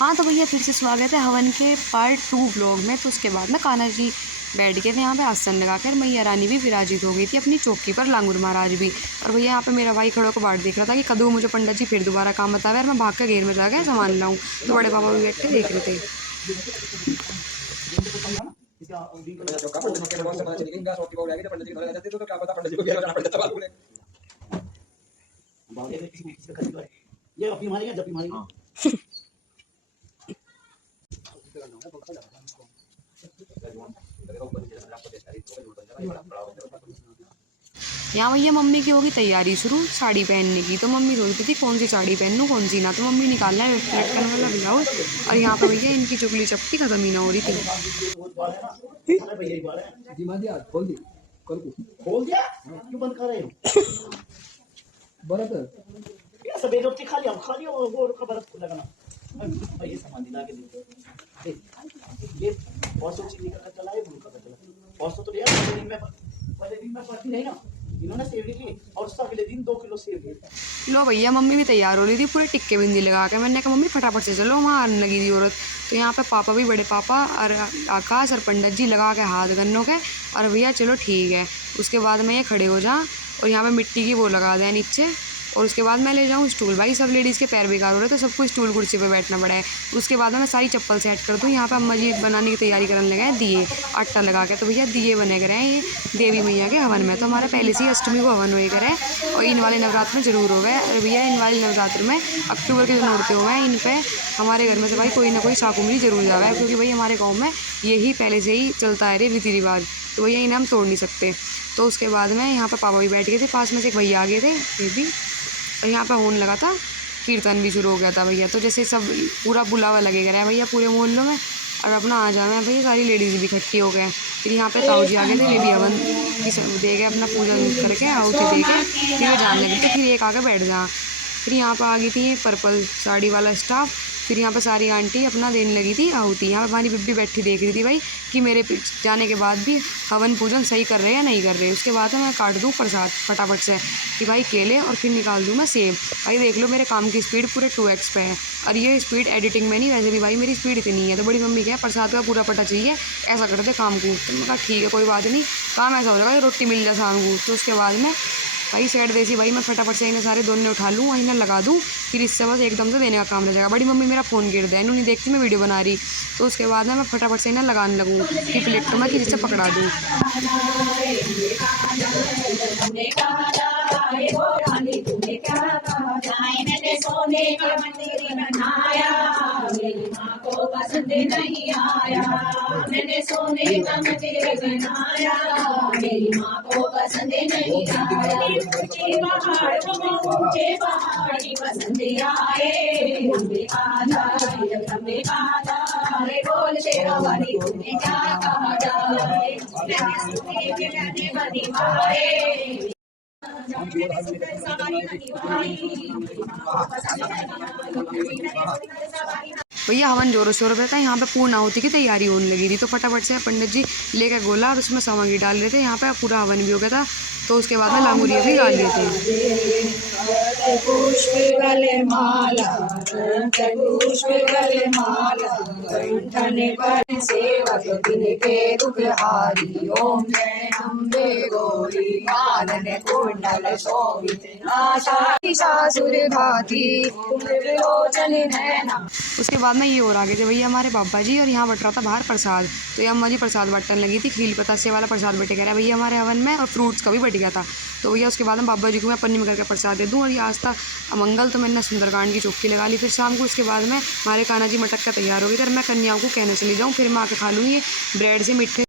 हाँ तो भैया फिर से स्वागत है हवन के पार्ट 2 ब्लॉग में। तो उसके बाद ना कान्हा जी बैठ गए थे यहाँ पे आसन लगाकर। मैया रानी भी विराजित हो गई थी अपनी चौकी पर, लांगूर महाराज भी। और भैया यहाँ पे मेरा भाई खड़ों को बाट देख रहा था कि कदू मुझे पंडित जी फिर दोबारा काम बतावे और मैं भाग कर घेर में जाकर सामान लाऊं। तो बड़े पापा भी बैठ के देख रहे थे। यहाँ भैया मम्मी की होगी तैयारी शुरू साड़ी पहनने की। तो मम्मी सोचती थी कौन सी साड़ी पहनूं कौन सी ना। तो मम्मी निकालना है लटकन वाला ब्लाउज। और यहाँ पे भैया इनकी चुगली चपटी खत्म ही ना हो रही थी। खोल दिया क्यों बंद कर रहे हो? सवेरे रोटी खा लिया वो बर्फ लगाना ये सामान दिला के दे। ये बहुत सी चीज का चला है भूल का चला बहुत सो तो यार पहले दिन में पड़ती नहीं ना इन्होंने सेव की और उसका अगले दिन 2 किलो सेव की। लो भैया मम्मी भी तैयार हो रही थी पूरे टिक्के बिंदी लगा के। मैंने कहा मम्मी फटाफट से चलो वहाँ आने लगी थी औरत। तो यहाँ पे पापा भी, बड़े पापा और आकाश और पंडित जी लगा के हाथ गन्नों के। और भैया चलो ठीक है। उसके बाद मैं ये खड़े हो जाऊँ और यहाँ पे मिट्टी की वो लगा दें नीचे। और उसके बाद मैं ले जाऊँ स्टूल। भाई सब लेडीज़ के पैर बेकार हो रहे तो सबको स्टूल कुर्सी पे बैठना पड़ा है। उसके बाद मैं सारी चप्पल सेट कर दूँ। यहाँ पे अम्मा जी बनाने की तैयारी करने लगे हैं दिए आटा लगा के। तो भैया दिए बने करे हैं ये देवी मैया के हवन में। तो हमारा पहले से ही अष्टमी को हवन हो गए और इन वाले नवरात्र में ज़रूर हो गए। और भैया इन वाले नवरात्र में अक्टूबर के जो नोड़ते हुए हैं इन पर हमारे घर में से भाई कोई ना कोई शाकुंभरी जरूर जावा है। क्योंकि भाई हमारे गाँव में यही पहले से ही चलता है रे रीति रिवाज। तो भैया इन्हें हम तोड़ नहीं सकते। तो उसके बाद में यहाँ पर पापा भी बैठ गए थे, पास में से एक भैया आ गए थे ये भी। और यहाँ पर होने लगा था कीर्तन भी शुरू हो गया था भैया। तो जैसे सब पूरा बुलावा लगेगा रहा है भैया पूरे मोहल्लों में। और अपना आ जाना है भैया सारी लेडीज़ भी इकट्ठी हो गए। फिर यहाँ पे ताऊ जी आ गए थे, ये भी हवन दे गए अपना पूजन करके आहुति दे के फिर वो जाने लगे थे। फिर एक आके बैठ जा। फिर यहाँ पर आ गई थी ये पर्पल साड़ी वाला स्टाफ। फिर यहाँ पर सारी आंटी अपना देने लगी थी आहुति। यहाँ पर हमारी बिब्बी बैठी देख रही थी भाई कि मेरे जाने के बाद भी हवन पूजन सही कर रहे हैं या नहीं कर रहे। उसके बाद मैं काट दूँ प्रसाद फटाफट से कि भाई केले और फिर निकाल दूँ मैं सेब। भाई देख लो मेरे काम की स्पीड पूरे 2x पे है। और ये स्पीड एडिटिंग में नहीं, वैसे भी भाई मेरी स्पीड इतनी है। तो बड़ी मम्मी क्या प्रसाद का पूरा पता चाहिए ऐसा करते काम को। तो मैं कहा ठीक है कोई बात नहीं, काम ऐसा हो जाएगा रोटी मिल जाए शाम को। तो उसके बाद में भाई सेट देसी भाई मैं फटाफट से इन्हें सारे दोनों उठा लूँ, इन्हें लगा दूँ। फिर इससे बस एकदम से देने का काम रह जाएगा। बड़ी मम्मी मेरा फ़ोन गिर दिया, इन्होंने नहीं देखती मैं वीडियो बना रही। तो उसके बाद में मैं फटाफट से इन्हें लगाने लगूँ कि प्लेट में कि जिससे पकड़ा दूँ। सोने का मंदिर बनाया मेरी माँ को पसंद नहीं आया। मैंने सोने का मंदिर बनाया मेरी माँ को पसंद नहीं आया। ऊंचे पहाड़ी पसंद आए बोल शेरा वाली तुमने क्या कहा जाए। भैया हवन जोरों शोरों पे था। यहाँ पे पूर्ण आहुति की तैयारी होने लगी थी। तो फटाफट से पंडित जी लेकर गोला और उसमें सामग्री डाल रहे थे। यहाँ पे पूरा हवन भी हो गया था। तो उसके बाद में लांगुरिया भी डाल लिए थे। पुष्प गले माला पुष्प गले माला कंठन पर सेवक तिनके दुख हारी। ओम जय अम्बे गौरी कानन कुंडल शोभित आशा सासुर भाती लोचन नैना। उसके बाद में ये और आगे थे भैया हमारे बाबा जी। और यहाँ बट रहा था बाहर प्रसाद। तो ये अम्मा जी प्रसाद बटने लगी थी। खील पतासे वाला प्रसाद बटे गया भैया हमारे हवन में और फ्रूट्स का भी बट गया था। तो भैया उसके बाद में बाबा जी को मैं पन्नी में करके प्रसाद दे दूँ। और ये आज था मंगल तो मैंने सुंदरकांड की चौकी लगा ली। फिर शाम को उसके बाद में हमारे कान्हा जी मटक का तैयार हो गए। अगर मैं कन्याओं को कहने चली जाऊँ फिर मैं आके खा लूँगी ब्रेड से मीठे